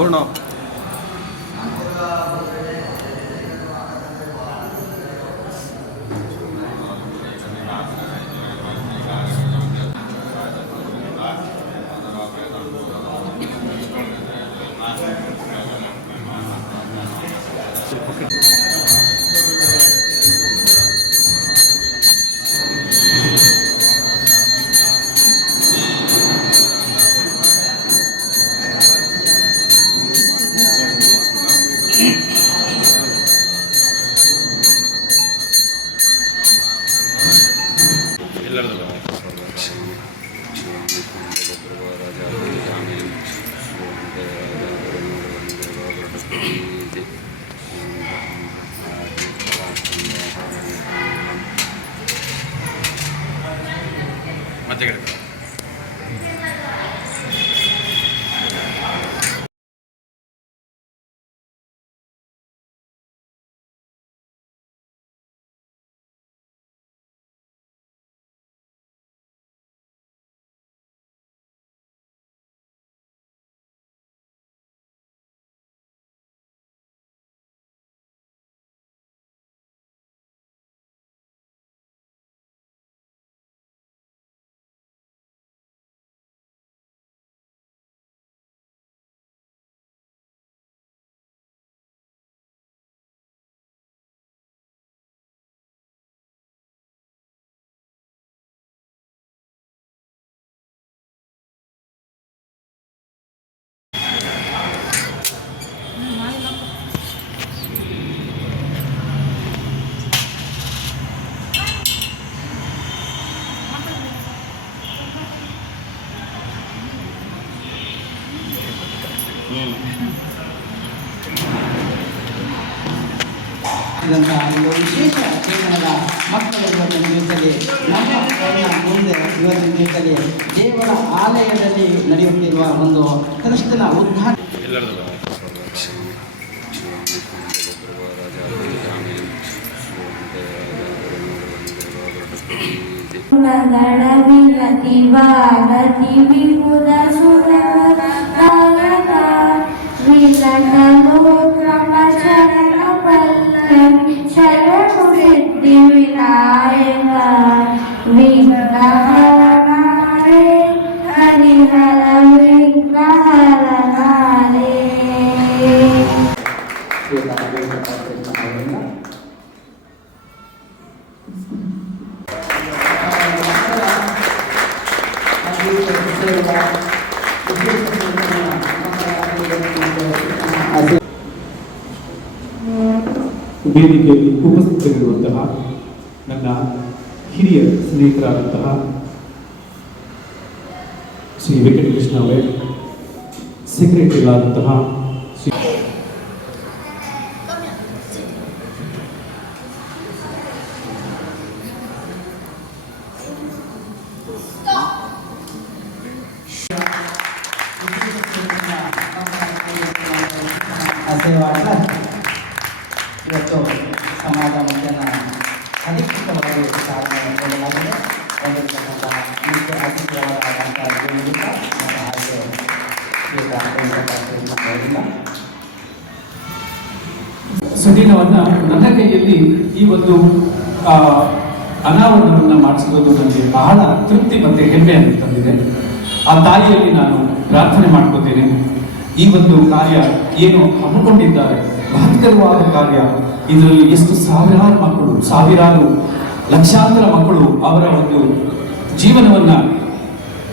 不是能 ಇದಂತಹ ಒಂದು ವಿಶೇಷ ಜೀವನದ ಮಕ್ಕಳು ಇವತ್ತಿನ ನಮ್ಮ ಮುಂದೆ ಇವತ್ತಿನ ದಿವಸದಲ್ಲಿ ದೇವರ ಆಲಯದಲ್ಲಿ ನಡೆಯುತ್ತಿರುವ ಒಂದು ಕ್ರಿಸ್ತನ ಉದ್ಧಾರ ಎಲ್ಲರದ್ದು ಗುಣಗಳ ವಿರತಿ ವಾರತಿ ವಿಪುಲ ವೇದಿಕೆಯಲ್ಲಿ ಉಪಸ್ಥಿತರಿರುವಂತಹ ನನ್ನ ಹಿರಿಯ ಸ್ನೇಹಿತರಾದಂತಹ ಶ್ರೀ ವೆಂಕಟಕೃಷ್ಣ ಅವರೇ ಸೆಕ್ರೆಟರಿಗಳಾದಂತಹ ಶ್ರೀ ಸುದೀನವನ್ನ ನನ್ನ ಕೈಯಲ್ಲಿ ಈ ಒಂದು ಅನಾವರಣವನ್ನು ಮಾಡಿಸಿರೋದು ನನಗೆ ಬಹಳ ತೃಪ್ತಿ ಮತ್ತು ಹೆಮ್ಮೆಯನ್ನು ತಂದಿದೆ. ಆ ತಾಯಿಯಲ್ಲಿ ನಾನು ಪ್ರಾರ್ಥನೆ ಮಾಡ್ಕೋತೇನೆ. ಈ ಒಂದು ಕಾರ್ಯ ಏನು ಹಮ್ಮಿಕೊಂಡಿದ್ದಾರೆ ಮಹತ್ಕರವಾದ ಕಾರ್ಯ. ಇದರಲ್ಲಿ ಎಷ್ಟು ಸಾವಿರಾರು ಮಕ್ಕಳು, ಸಾವಿರಾರು ಲಕ್ಷಾಂತರ ಮಕ್ಕಳು ಅವರ ಒಂದು ಜೀವನವನ್ನ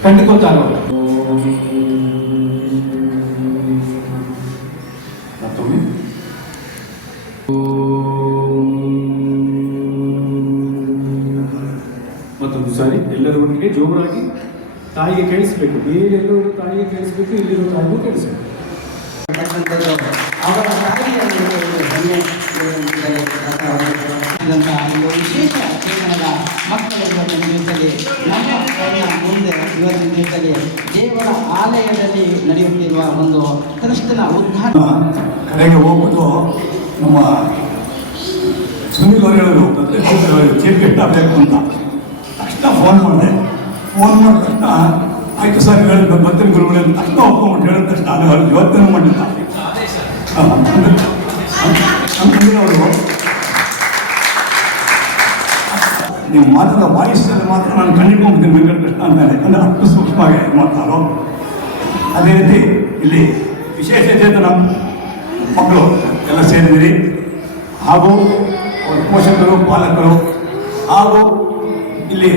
ಕಂಡುಕೊತಾರೋ ಮತ್ತೊಂದು ಸಾರಿ ಎಲ್ಲರೂ ಒಟ್ಟಿಗೆ ಜೋರಾಗಿ ತಾಯಿಗೆ ಕೇಳಿಸ್ಬೇಕು. ಬೇರೆಲ್ಲರೂ ತಾಯಿಗೆ ಕೇಳಿಸ್ಬೇಕು ಇಲ್ಲಿರೋ ತಾಯಿಗೂ ಕೇಳಿಸ್ಬೇಕು. ಅವರ ಅವರು ವಿಶೇಷ ಜೀವನದ ಮಕ್ಕಳು ಇವತ್ತಿನ ನಮ್ಮ ಮುಂದೆ ಇವತ್ತಿನ ದಿವಸದಲ್ಲಿ ದೇವರ ಆಲಯದಲ್ಲಿ ನಡೆಯುತ್ತಿರುವ ಒಂದು ಕ್ರಿಸ್ತನ ಉದ್ಘಾಟನೆ. ಹೋಗುವುದು ನಮ್ಮ ಸುನಿಲ್ ಅವರು ಹೇಳಿದ್ರು ಚೀಫ್ ಗೆಸ್ಟ್ ಆಗಬೇಕು ಅಂತ. ತಕ್ಷಣ ಫೋನ್ ಮಾಡಿದೆ. ಫೋನ್ ಮಾಡಿದ ತಕ್ಷಣ, ಆಯ್ತು ಸರ್ ಹೇಳಿದ ಬರ್ತೀನಿ ಗುರುಗಳೇ ಅಂತ ತಕ್ಷಣ ಒಪ್ಕೊಂಡ್ಬಿಟ್ಟು ಹೇಳಿದ ತಕ್ಷಣ ನಾನು ಇವತ್ತೇನು ಮಾಡಿಲ್ಲ ಅವರು, ನೀವು ಮಾತಾಡ ವಾಯಿಸಲ್ಲಿ ಮಾತ್ರ ನಾನು ಕಂಡುಕೊಂಡ್ಬಿಡ್ತೀನಿ ವೆಂಕಟಕೃಷ್ಣ ಅಂತಾನೆ ಅಂದರೆ ಅಷ್ಟು ಸೂಕ್ಷ್ಮವಾಗಿ ಮಾಡ್ತಾರೋ. ಅದೇ ರೀತಿ ಇಲ್ಲಿ ವಿಶೇಷ ಚೇತನ ಮಕ್ಕಳು ಎಲ್ಲ ಸೇರಿದಿರಿ ಹಾಗೂ ಪೋಷಕರು, ಪಾಲಕರು ಹಾಗೂ ಇಲ್ಲಿ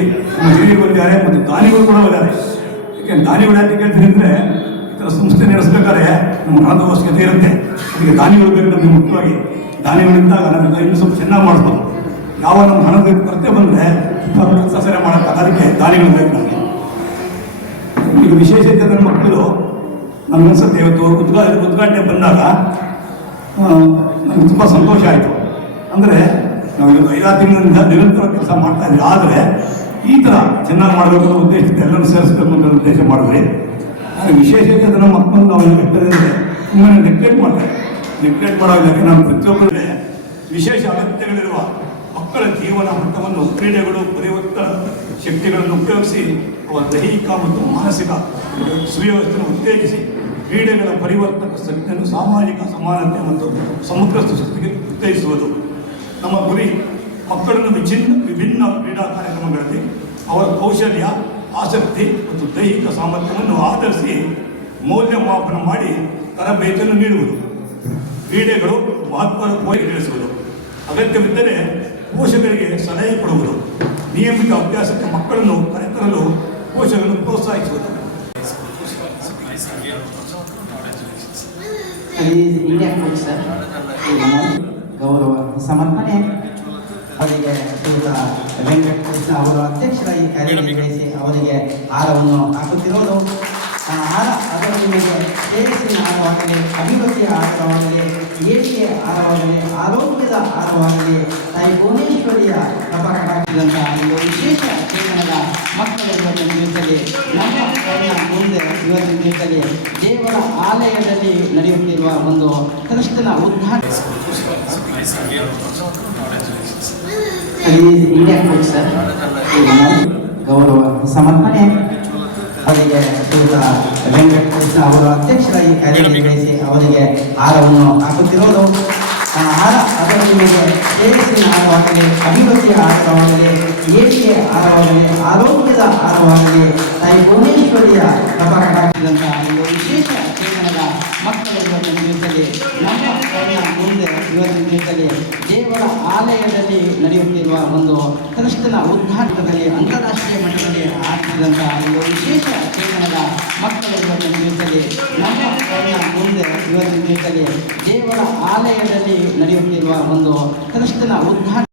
ಹಿರಿಯರು ಇದ್ದಾರೆ ಮತ್ತು ದಾನಿಗಳು ಕೂಡ ಇದ್ದಾರೆ. ಯಾಕೆ ದಾನಿಗಳು ಯಾಕೆ ಕೇಳ್ತೀನಿ ಅಂದರೆ ಈ ಥರ ಸಂಸ್ಥೆ ನಡೆಸಬೇಕಾದ್ರೆ ನಮ್ಮ ಹಣದ ಅವಶ್ಯಕತೆ ಇರುತ್ತೆ. ಅದಕ್ಕೆ ದಾನಿಗಳು ಬೇಕು ನಮಗೆ ಮುಖ್ಯವಾಗಿ ದಾನಿಗಳಿದ್ದಾಗ ನಮ್ಮ ಇನ್ನೂ ಸ್ವಲ್ಪ ಚೆನ್ನಾಗಿ ಮಾಡಿಸ್ಬೋದು. ಯಾವ ನಮ್ಮ ಹಣದ ಕೊರತೆ ಬಂದರೆ ಸಸರೆ ಮಾಡೋಕ್ಕಾಗ ಮಾಡೋಕ್ಕೆ ಅದಕ್ಕೆ ದಾನಿಗಳು ಬೇಕು ನಮಗೆ. ಈಗ ವಿಶೇಷತೆ ನನ್ನ ಮಕ್ಕಳು ನಮ್ಗೆ ಅನ್ಸುತ್ತೆ ಇವತ್ತು ಉದ್ಘಾ ಉದ್ಘಾಟನೆ ಬಂದಾಗ ತುಂಬ ಸಂತೋಷ ಆಯಿತು. ಅಂದರೆ ನಾವು ಐದಾರು ತಿಂಗಳಿಂದ ನಿರಂತರ ಕೆಲಸ ಮಾಡ್ತಾ ಇದ್ದೀವಿ. ಆದರೆ ಈ ಥರ ಚೆನ್ನಾಗಿ ಮಾಡಬೇಕು ಅನ್ನೋ ಎಲ್ಲರನ್ನು ಎಲ್ಲರೂ ಸೇರಿಸ್ಬೇಕು ಅಂತ ಉದ್ದೇಶ ಮಾಡಿದ್ರಿ. ಆದರೆ ವಿಶೇಷತೆ ನಮ್ಮ ಮಕ್ಕಳು ನಾವು ಸುಮ್ಮನೆ ನೆಗ್ಲೆಕ್ಟ್ ಮಾಡ್ತಾರೆ. ನೆಗ್ಲೆಕ್ಟ್ ಮಾಡೋದಕ್ಕೆ ನಾವು ಪ್ರತಿಯೊಬ್ಬರಿಗೆ ವಿಶೇಷ ಅಗತ್ಯಗಳಿರುವ ಮಕ್ಕಳ ಜೀವನ ಮಟ್ಟವನ್ನು, ಕ್ರೀಡೆಗಳು ಪರಿವರ್ತನ ಶಕ್ತಿಗಳನ್ನು ಉಪಯೋಗಿಸಿ ಅವರ ದೈಹಿಕ ಮತ್ತು ಮಾನಸಿಕ ಸುವ್ಯವಸ್ಥೆಯನ್ನು ಉತ್ತೇಜಿಸಿ ಕ್ರೀಡೆಗಳ ಪರಿವರ್ತಕ ಶಕ್ತಿಯನ್ನು ಸಾಮಾಜಿಕ ಸಮಾನತೆ ಮತ್ತು ಸಮಗ್ರ ಸುಸ್ಥಿತಿಗೆ ಉತ್ತೇಜಿಸುವುದು. ನಮ್ಮ ಗುರಿ, ಮಕ್ಕಳನ್ನು ವಿಭಿನ್ನ ವಿಭಿನ್ನ ಕ್ರೀಡಾ ಕಾರ್ಯಕ್ರಮಗಳಲ್ಲಿ ಅವರ ಕೌಶಲ್ಯ, ಆಸಕ್ತಿ ಮತ್ತು ದೈಹಿಕ ಸಾಮರ್ಥ್ಯವನ್ನು ಆಧರಿಸಿ ಮೌಲ್ಯಮಾಪನ ಮಾಡಿ ತರಬೇತಿಯನ್ನು ನೀಡುವುದು. ಕ್ರೀಡೆಗಳು ಮಹತ್ವದ ತಿಳಿಸುವುದು. ಅಗತ್ಯವಿದ್ದರೆ ಪೋಷಕರಿಗೆ ಸಲಹೆ ಕೊಡುವುದು. ನಿಯಮಿತ ಅಭ್ಯಾಸಕ್ಕೆ ಮಕ್ಕಳನ್ನು ಕರೆತರಲು ಪೋಷಕರನ್ನು ಪ್ರೋತ್ಸಾಹಿಸುವುದು. ಇಂಡಿಯಾ ಕೋಚ್ ಸರ್ ಗೌರವ ಸಮರ್ಪಣೆ ಅವರಿಗೆ ಶ್ರೀಯುತ ವೆಂಕಟಕೃಷ್ಣ ಅವರು ಅಧ್ಯಕ್ಷರಾಗಿ ಕಾರ್ಯನಿರ್ವಹಿಸಿ ಅವರಿಗೆ ಹಾರವನ್ನು ಹಾಕುತ್ತಿರೋದು ಹಾರ ಅದರ ಮೇಲೆ ತೇಜಸ್ಸಿನ ಹಾರವಾಗಲಿ, ಅಭಿವೃದ್ಧಿಯ ಹಾರವಾಗಲಿ, ಏಳಿಗೆಯ ಹಾರವಾಗಲಿ, ಆರೋಗ್ಯದ ಹಾರವಾಗಲಿ ತಾಯಿ ಭುವನೇಶ್ವರಿಯ ಕಪಕಟಾಕಿದಂಥ ಒಂದು ವಿಶೇಷ ಜೀವನದ ಮಕ್ಕಳ ಇವತ್ತಿನ ನಮ್ಮ ಕಣ್ಣ ಮುಂದೆ ಇವತ್ತಿನ ದಿನದಲ್ಲಿ ದೇವರ ಆಲಯದಲ್ಲಿ ನಡೆಯುತ್ತಿರುವ ಒಂದು ಕ್ರಿಸ್ತನ ಉದ್ಘಾಟನೆ ಗೌರವ ಸಮರ್ಪಣೆ ಅವರಿಗೆ ವೆಂಕಟಕೃಷ್ಣ ಅವರು ಅಧ್ಯಕ್ಷರಾಗಿ ಕಾರ್ಯನಿರ್ವಹಿಸಿ ಅವರಿಗೆ ಹಾರವನ್ನು ಹಾಕುತ್ತಿರೋದು ಆ ಹಾರ ಅದರ ಮೇಲೆ ತೇಜಸ್ಸಿನ ಆಹಾರವಾಗಲಿ, ಅಭಿವೃದ್ಧಿಯ ಆಹಾರವಾಗಲಿ, ಏಳಿಗೆಯ ಆಹಾರವಾಗಲಿ, ಆರೋಗ್ಯದ ಆಹಾರವಾಗಲಿ ತಾಯಿ ಭುವನೇಶ್ವರಿಯ ಕಪಕಟಾಕಿದಂಥ ಒಂದು ವಿಶೇಷ ಜೀವನದ ಮಕ್ಕಳ ದಿವಸದಲ್ಲಿ ನಮ್ಮ ಮುಂದೆ ಇವತ್ತಿನ ದಿವಸದಲ್ಲಿ ದೇವರ ಆಲಯದಲ್ಲಿ ನಡೆಯುತ್ತಿರುವ ಒಂದು ಕ್ರಿಸ್ತನ ಉದ್ಘಾಟನದಲ್ಲಿ, ಅಂತಾರಾಷ್ಟ್ರೀಯ ಮಟ್ಟದಲ್ಲಿ ಆಗ್ತಿದ್ದಂತಹ ಒಂದು ವಿಶೇಷ ಮಕ್ಕಳ ನಿಲ್ತದೆ ನಮ್ಮ ಮಕ್ಕಳನ್ನ ಮುಂದೆ ಇವತ್ತು ನಿಲ್ತದೆ ದೇವರ ಆಲಯದಲ್ಲಿ ನಡೆಯುತ್ತಿರುವ ಒಂದು ಕ್ರಿಸ್ತನ ಉದ್ಘಾಟನೆ.